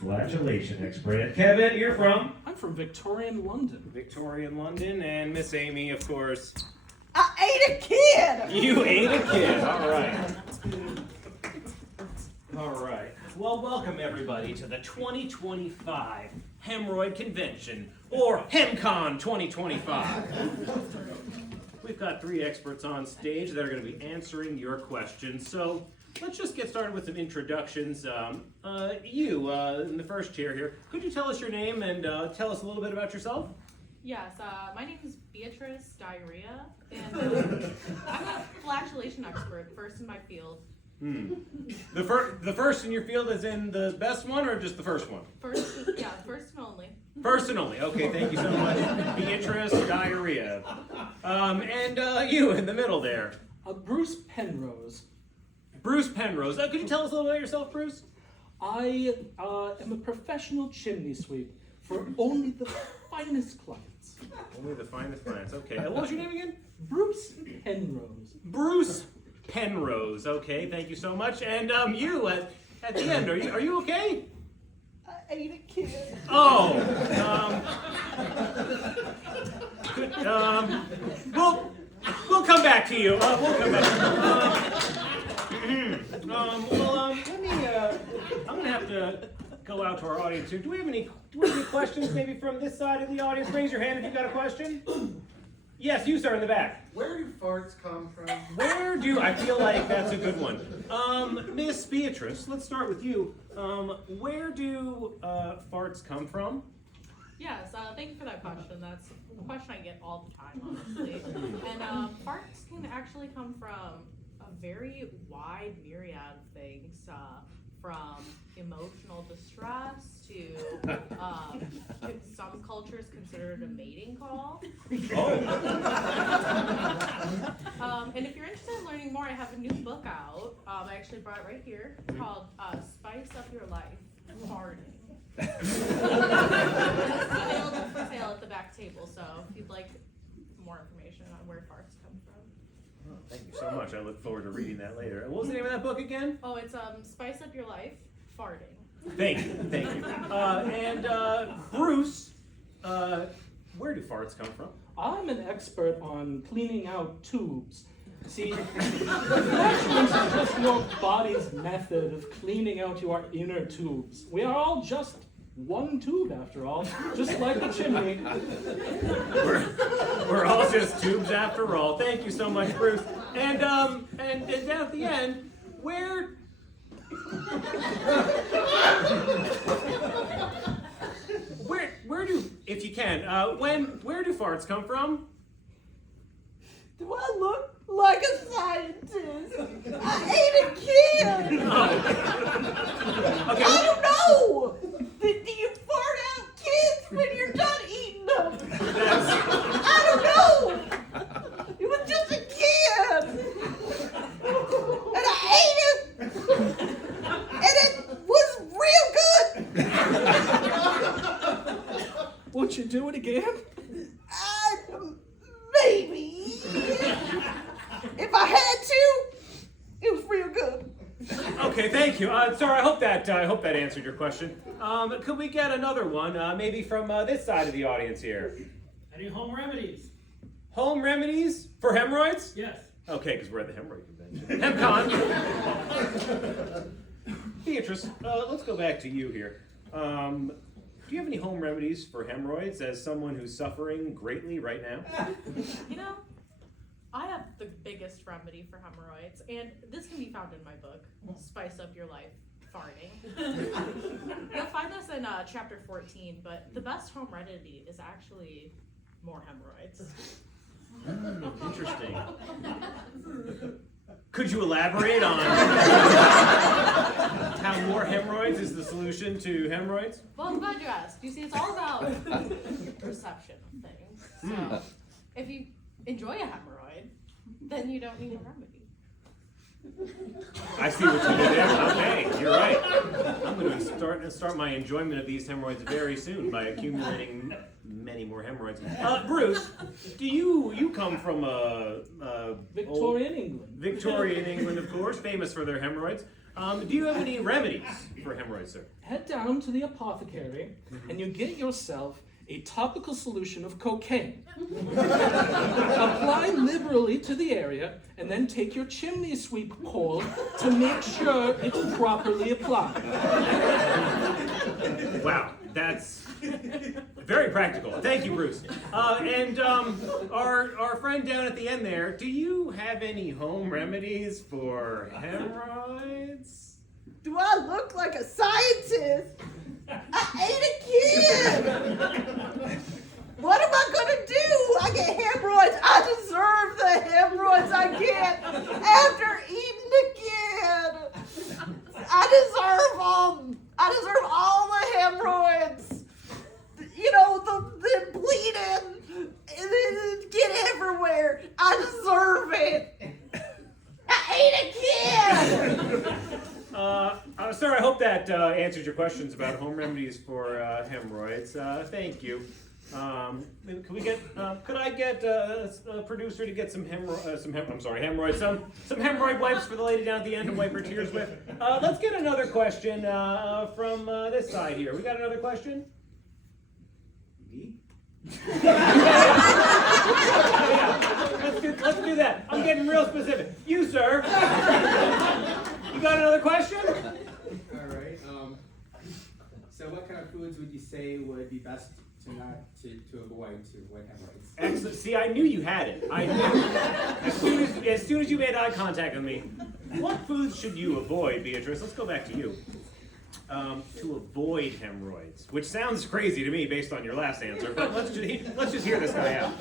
flatulation expert. And Kevin, you're from? I'm from Victorian London. Victorian London, and Miss Amy, of course. I ate a kid! You ate a kid, all right. All right. Well, welcome everybody to the 2025 Hemorrhoid Convention, or HemCon 2025. We've got 3 experts on stage that are going to be answering your questions. So let's just get started with some introductions. You, in the first chair here, could you tell us your name and tell us a little bit about yourself? Yes, my name is Beatrice Diarrhea, and I'm a flatulation expert, first in my field. The first in your field is in the best one, or just the first one? First and only. First and only. Okay, thank you so much. Beatrice Diarrhea. And you in the middle there. Bruce Penrose. Bruce Penrose. Could you tell us a little about yourself, Bruce? I am a professional chimney sweep for only the finest clients. Only the finest clients. Okay. What was your name again? Bruce Penrose. Bruce Penrose. Okay, thank you so much. And you at the end, are you okay? I ate a kid. Oh. We'll come back to you. We'll come back to you. Let me. I'm gonna have to go out to our audience here. Do we have any questions maybe from this side of the audience? Raise your hand if you've got a question. Yes, you sir in the back. Where do farts come from? I feel like that's a good one. Miss Beatrice, let's start with you. Where do farts come from? Yes, thank you for that question. That's a question I get all the time, honestly. And farts can actually come from a very wide myriad of things, from emotional distress to some cultures consider it a mating call. And if you're interested in learning more, I have a new book out. I actually brought it right here. It's called Spice Up Your Life, Farting. It's available for sale at the back table, so if you'd like more information on where farts come from. Oh, thank you so much. I look forward to reading that later. And what was the name of that book again? Oh, it's Spice Up Your Life, Farting. Thank you. And Bruce, where do farts come from? I'm an expert on cleaning out tubes. See, flatulence is just your body's method of cleaning out your inner tubes. We are all just one tube, after all, just like a chimney. We're all just tubes after all. Thank you so much, Bruce. And down at the end, where do, if you can, where do farts come from? Do I look like a scientist? I ate a kid! Okay. I don't know! Do you fart out kids when you're done eating them? I don't know! It was just a kid! And I ate it! And it was real good! Would you do it again? Maybe. If I had to, it was real good. Okay, thank you. Sorry, I hope that answered your question. Could we get another one, maybe from this side of the audience here? Any home remedies? Home remedies for hemorrhoids? Yes. Okay, because we're at the hemorrhoid convention. HemCon. Beatrice, let's go back to you here. Do you have any home remedies for hemorrhoids as someone who's suffering greatly right now? You know, I have the biggest remedy for hemorrhoids, and this can be found in my book, Spice Up Your Life, Farting. You'll find this in chapter 14, but the best home remedy is actually more hemorrhoids. Interesting. Could you elaborate on how more hemorrhoids is the solution to hemorrhoids? Well, I'm glad you asked. You see, it's all about your perception of things. So, if you enjoy a hemorrhoid, then you don't need a remedy. I see what you did there. Okay, you're right. I'm going to start my enjoyment of these hemorrhoids very soon by accumulating many more hemorrhoids. Bruce, do you come from Victorian England? Victorian England, of course, famous for their hemorrhoids. Do you have any remedies for hemorrhoids, sir? Head down to the apothecary and you get yourself a topical solution of cocaine. Apply liberally to the area and then take your chimney sweep pole to make sure it's properly applied. Wow, that's very practical. Thank you, Bruce. And our friend down at the end there, do you have any home remedies for hemorrhoids? Do I look like a scientist? I ate a kid! What am I gonna do? I get hemorrhoids. I deserve the hemorrhoids I get after eating a kid. I deserve them. I deserve all the hemorrhoids. You know, the bleeding, it get everywhere. I deserve it. I ate a kid. Sir, I hope that answers your questions about home remedies for hemorrhoids. Thank you. Could I get a producer to get some hemorrhoid wipes for the lady down at the end to wipe her tears with? Let's get another question from this side here. We got another question? Me? Let's do that. I'm getting real specific. You, sir. You got another question? All right. So what kind of foods would you say would be best to avoid hemorrhoids? Excellent. See, I knew you had it. I knew. As soon as you made eye contact with me, what foods should you avoid, Beatrice? Let's go back to you. To avoid hemorrhoids, which sounds crazy to me based on your last answer, but let's just hear this guy out.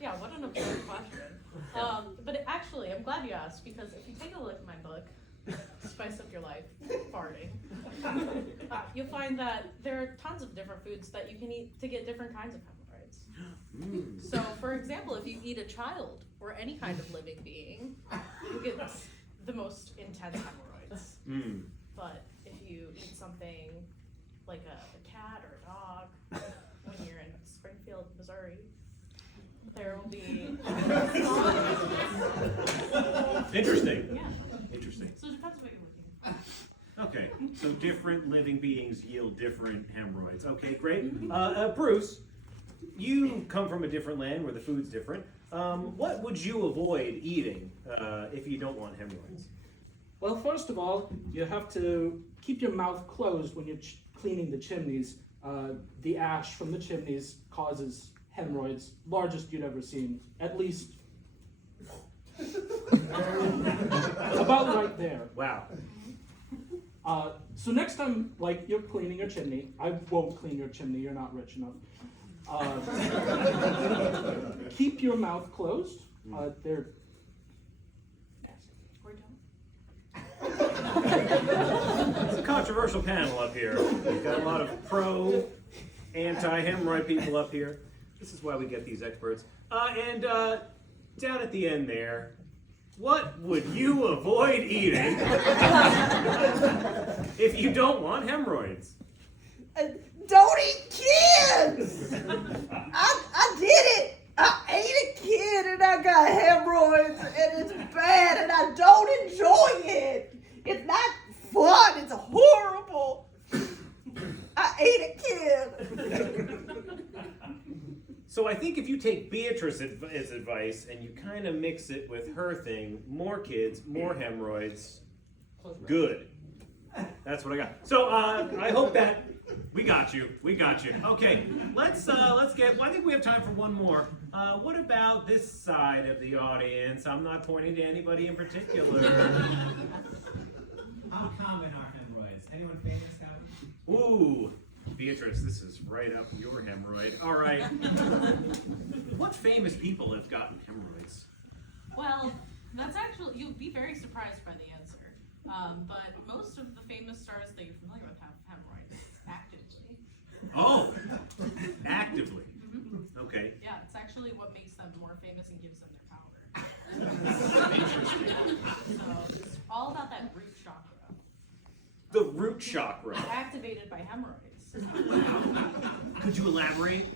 Yeah, what an absurd question. But actually, I'm glad you asked, because if you take a look at my book, Spice Up Your Life, Farting, you'll find that there are tons of different foods that you can eat to get different kinds of hemorrhoids. So, for example, if you eat a child or any kind of living being, you get the most intense hemorrhoids. But if you eat something like a cat or a dog when you're in Springfield, Missouri, there will be Interesting. yeah. Interesting. So it depends what you're looking for. Okay, so different living beings yield different hemorrhoids. Okay, great. Bruce, you come from a different land where the food's different. What would you avoid eating if you don't want hemorrhoids? Well, first of all, you have to keep your mouth closed when you're cleaning the chimneys. The ash from the chimneys causes hemorrhoids, largest you'd ever seen, at least about right there. Wow. So next time, like, you're cleaning your chimney, I won't clean your chimney, you're not rich enough. Keep your mouth closed. They're nasty. Or don't. It's a controversial panel up here. We've got a lot of pro, anti-hemorrhoid people up here. This is why we get these experts. And down at the end there, what would you avoid eating if you don't want hemorrhoids? Don't eat kids! I did it! I ate a kid and I got hemorrhoids and it's bad and I don't enjoy it! It's not fun, it's horrible! I ate a kid! So I think if you take Beatrice's advice and you kind of mix it with her thing, more kids, more hemorrhoids, good. That's what I got. So I hope that we got you. Okay, let's get. Well, I think we have time for one more. What about this side of the audience? I'm not pointing to anybody in particular. How common are hemorrhoids? Anyone famous have them? Ooh, Beatrice, this is right up your hemorrhoid. All right. What famous people have gotten hemorrhoids? Well, that's actually, you'll be very surprised by the answer. But most of the famous stars that you're familiar with have hemorrhoids actively. Oh, actively. Okay. Yeah, it's actually what makes them more famous and gives them their power. Interesting. So it's all about that root chakra, The root chakra. activated by hemorrhoids. Could you elaborate?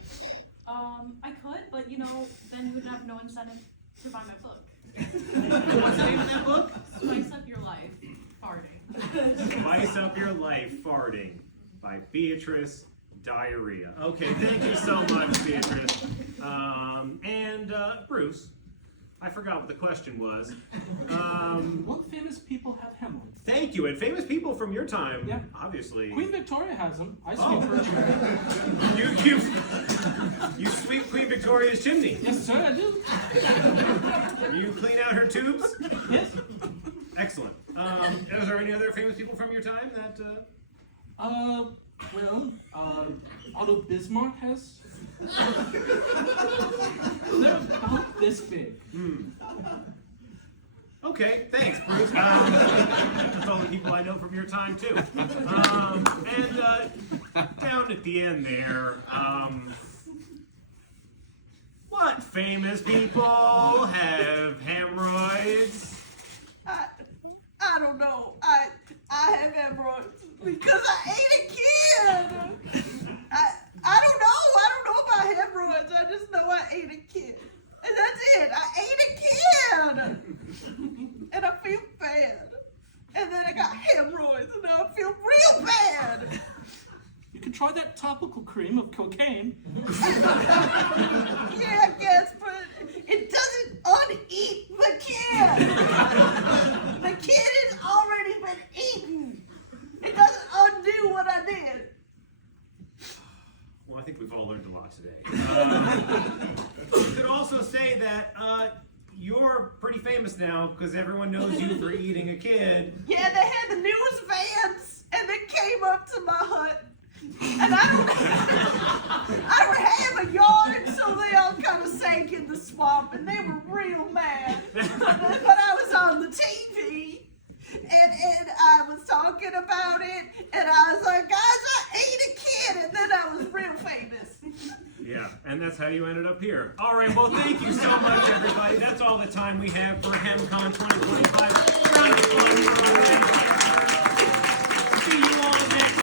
I could, but then you would have no incentive to buy my book. What's the name of that book? Spice Up Your Life, Farting. Spice Up Your Life Farting by Beatrice Diarrhea. Okay, thank you so much, Beatrice. Bruce, I forgot what the question was. What famous people have hemorrhoids? Thank you, and famous people from your time, Yeah. obviously. Queen Victoria has them. I Oh. sweep her chimney. You sweep Queen Victoria's chimney. Yes, sir, I do. You clean out her tubes. Yes. Excellent. Is there any other famous people from your time that? Otto Bismarck has. They're about this big. Okay, thanks, Bruce. That's all the people I know from your time too. Down at the end there, what famous people have hemorrhoids? I don't know. I have hemorrhoids because I ate a kid. I don't know. I don't know about hemorrhoids. I just know I ate a kid. And that's it. I ate a kid. And I feel bad. And then I got hemorrhoids and now I feel real bad. You can try that topical cream of cocaine. Yeah, I guess, but it doesn't uneat the kid. The kid has already been eaten. It doesn't undo what I did. Well, I think we've all learned a lot today. You could also say that you're pretty famous now because everyone knows you for eating a kid. Yeah, they had the newest vans, and they came up to my hut. And I don't have a yard, so they all kind of sank in the swamp, and they were real mad. But I was on the TV, and I was talking about it, and I was like, guys, I ate a kid, and then I was real famous. Yeah, and that's how you ended up here. All right, well, thank you so much, everybody. That's all the time we have for HemCon 2025.